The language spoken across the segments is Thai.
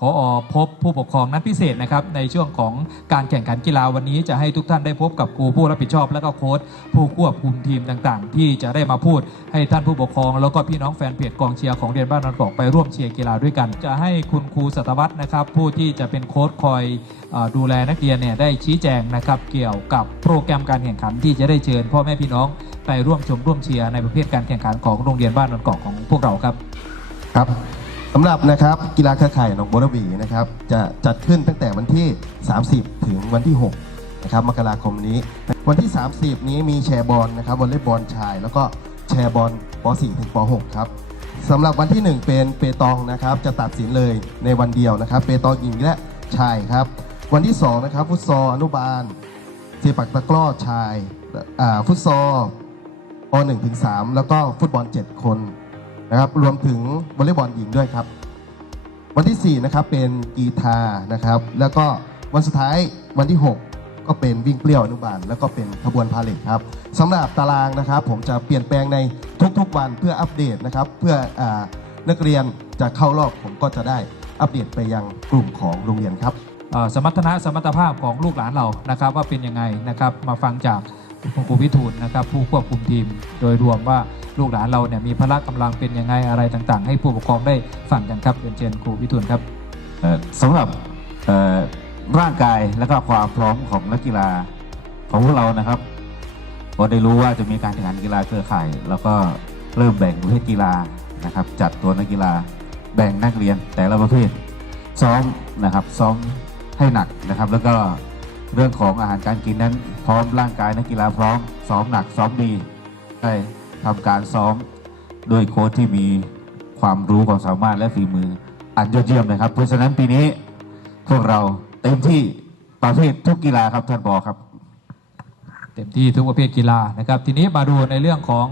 พอพบผู้ปกครองนัดพิเศษนะครับในช่วงของการแข่งขันกีฬาวันนี้จะให้ทุกท่านได้พบกับครูผู้รับผิดชอบ และก็โค้ชผู้ควบคุมทีมต่างๆ ที่จะได้มาพูดให้ท่านผู้ปกครอง แล้วก็พี่น้องแฟนเพจกองเชียร์ของเรียนบ้านนนกอกไปร่วมเชียร์กีฬาด้วยกัน จะให้คุณครูสัตวัฒน์นะครับผู้ที่จะเป็นโค้ชคอยดูแลนักเรียนเนี่ยได้ชี้แจงนะครับเกี่ยวกับโปรแกรมการแข่งขันที่จะได้เชิญพ่อแม่พี่น้องไปร่วมชมร่วมเชียร์ในประเภทการแข่งขันของโรงเรียนบ้านนนกอกของพวกเราครับครับ สำหรับนะครับกีฬาเครือข่ายหนองบัวระวีนะครับจะจัดขึ้นตั้งแต่วันที่ 30 ถึงวันที่ 6 นะครับมกราคมนี้ วันที่ 30 นี้มีแชร์บอลนะครับวอลเลย์บอลชาย แล้วก็แชร์บอลป .4 ถึงป .6 ครับสำหรับวันที่ 1 เป็นเปตองนะครับจะตัดสินเลยในวันเดียวนะครับ เปตองหญิงและชายครับ วันที่ 2 นะครับฟุตซอลอนุบาลเซปักตะกร้อชายฟุตซอลป .1 ถึง3แล้วก็ฟุตบอล 7 คน นะครับรวมถึงวอลเลย์บอลหญิงด้วยครับ วันที่ 4 นะครับเป็นกีฬาร์นะครับ แล้วก็วันสุดท้ายวันที่ 6 ก็เป็นวิ่งเปรี้ยวอนุบาล แล้วก็เป็นขบวนพาเลทครับสำหรับตารางนะครับ ผมจะเปลี่ยนแปลงในทุกๆวันเพื่ออัปเดตนะครับ เพื่ออนักเรียนจะเข้ารอบผมก็จะได้อัปเดตไปยังกลุ่มของโรงเรียนครับสมรรถนะสมรรถภาพของลูกหลานเรานะครับ ว่าเป็นยังไงนะครับมาฟังจากคุณครูพิทูลนะครับ ผู้ควบคุมทีมโดยรวมว่า ลูกหลานเราเนี่ยมีพละกำลังเป็นยังไงอะไรต่างๆ ให้ผู้ปกครองได้ฟังกันครับเรียนเชิญครูพิทูลครับเอ่อสำหรับร่างกายและก็ความพร้อมของนักกีฬาของพวกเรานะครับพอได้รู้ว่าจะมีการแข่งขันกีฬาเครือข่าย แล้วก็เริ่มแบ่งประเภทกีฬานะครับ จัดตัวนักกีฬาแบ่งนักเรียนแต่ละประเภทซ้อมนะครับซ้อมให้หนักนะครับ แล้วก็เรื่องของอาหารการกินนั้นพร้อมร่างกายนักกีฬาพร้อมซ้อมหนักซ้อมดีได้ ทำการซ้อมโดยโค้ชที่มีความรู้ความสามารถและฝีมืออันยอดเยี่ยมเลยครับเพราะฉะนั้นปีนี้พวกเราเต็มที่ประเภททุกกีฬาครับท่านบอครับ เต็มที่ทุกประเภทกีฬานะครับ ทีนี้มาดูในเรื่องของ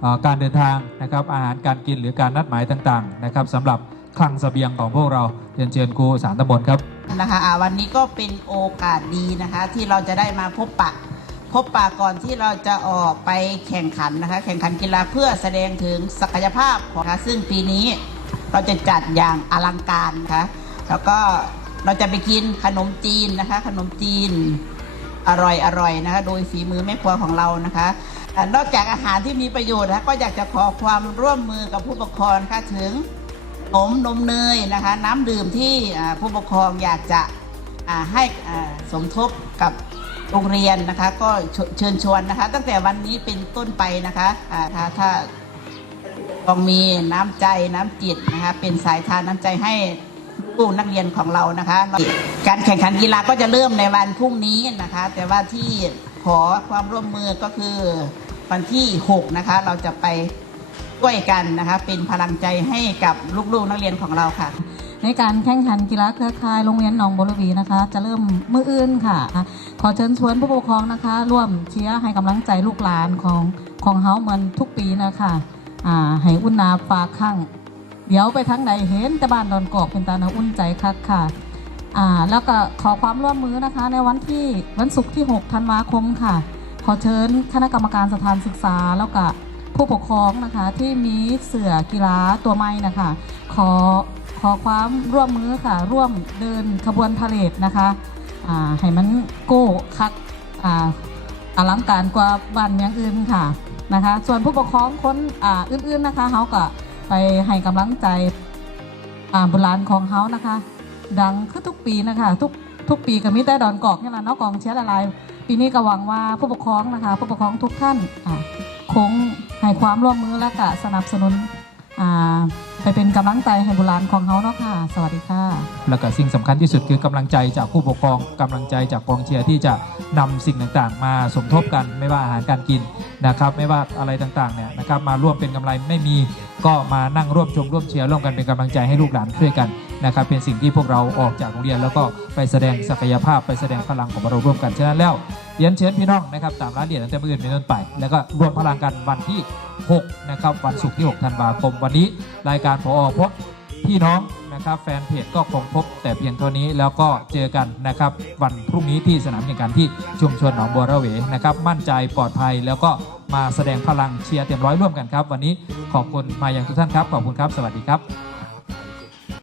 เออการเดินทางนะครับ อาหารการกินหรือการนัดหมายต่างๆนะครับสำหรับคลังเสบียงของพวกเราเรียนเชิญครูสารตำบลครับนะคะอ่าวันนี้ก็เป็นโอกาสดีนะคะ ที่เราจะได้มาพบปะ พบปะก่อนที่เราจะออกไปแข่งขันนะคะ แข่งขันกีฬาเพื่อแสดงถึงศักยภาพของนะคะซึ่งปีนี้เราจะจัดอย่างอลังการนะคะแล้วก็เราจะไปกินขนมจีนนะคะ ขนมจีนอร่อยอร่อยนะคะ โดยฝีมือแม่ครัวของเรานะคะนอกจากอาหารที่มีประโยชน์นะคะก็อยากจะขอความร่วมมือกับผู้ปกครองนะคะถึงนมนมเนยนะคะ น้ำดื่มที่ผู้ปกครองอยากจะให้สมทบกับ โรงเรียนนะคะ ก็เชิญชวนนะคะ ตั้งแต่วันนี้เป็นต้นไปนะคะถ้าถ้าต้องมีน้ำใจน้ำจิตนะคะ เป็นสายทานน้ำใจให้ลูกนักเรียนของเรานะคะ การแข่งขันกีฬาก็จะเริ่มในวันพรุ่งนี้นะคะ แต่ว่าที่ขอความร่วมมือก็คือวันที่ 6 นะคะ เราจะไปช่วยกันนะคะ เป็นพลังใจให้กับลูกๆนักเรียนของเราค่ะ ในการแข่งขันกีฬาเครือข่ายโรงเรียนหนองบัวระวีนะคะ จะเริ่มมื้ออื่นค่ะ ขอเชิญชวนผู้ปกครองนะคะ ร่วมเชียร์ให้กำลังใจลูกหลานของของเฮาเหมือนทุกปีนะคะอ่าให้อุ่นนาฝากข้างเดี๋ยวไปทั้งใดเห็นแต่บ้านดอนกอกเป็นตาหนาอุ่นใจคักค่ะอ่าแล้วก็ขอความร่วมมือนะคะ ในวันที่วันศุกร์ที่ 6 ธันวาคมค่ะ ขอเชิญคณะกรรมการสถานศึกษาแล้วก็ผู้ปกครองนะคะที่มีเสือกีฬาตัวไม้นะคะ ขอ ขอความร่วมมือค่ะ ร่วมเดินขบวนพาเหรดนะคะให้มันโก้คักอาอลังการกว่าบ้านเมืองอื่นค่ะนะคะ ส่วนผู้ปกครองคนอ,อื่นๆนะคะเขาก็ไปให้กำลังใจบุญหลานของเขานะคะ ดังขึ้นทุกปีนะคะ ทุกทุกปีก็มีแต่ดอนกอกนี่แหละนาะกองเชียร์อะไรปีนี้ก็หวังว่าผู้ปกครองนะคะ ผู้ปกครองทุกท่านคงให้ความร่วมมือและก็สนับสนุน อ่าไปเป็นกำลังใจให้บุรานของเขาเนาะค่ะ สวัสดีค่ะ แล้วก็สิ่งสำคัญที่สุดคือกำลังใจจากผู้ปกครองกำลังใจจากกองเชียร์ที่จะนำสิ่งต่างๆ มาสมทบกันไม่ว่าอาหารการกินนะครับ ไม่ว่าอะไรต่างๆเนี่ยนะครับมาร่วมเป็นกำไรไม่มีก็มานั่งร่วมชมร่วมเชียร์ร่วมกันเป็นกำลังใจให้ลูกหลานช่วยกัน นะครับเป็นสิ่งที่พวกเราออกจากโรงเรียน แล้วก็ไปแสดงศักยภาพไปแสดงพลังของเราร่วมกันฉะนั้นแล้วเรียนเชิญพี่น้องนะครับตามร้านเรียนตั้งแต่เมื่อคืนเป็นต้นไป แล้วก็รวมพลังกันวันที่ 6 นะครับ วันศุกร์ที่ 6 ธันวาคม วันนี้รายการพอพบพี่น้องนะครับแฟนเพจก็คงพบแต่เพียงเท่านี้แล้วก็เจอกันนะครับวันพรุ่งนี้ที่สนามแข่งขันที่ชุมชนหนองบัวระเวนะครับมั่นใจปลอดภัยแล้วก็มาแสดงพลังเชียร์เต็มร้อยร่วมกันครับ วันนี้ขอบคุณมาอย่างทุกท่านครับ ขอบคุณครับ สวัสดีครับ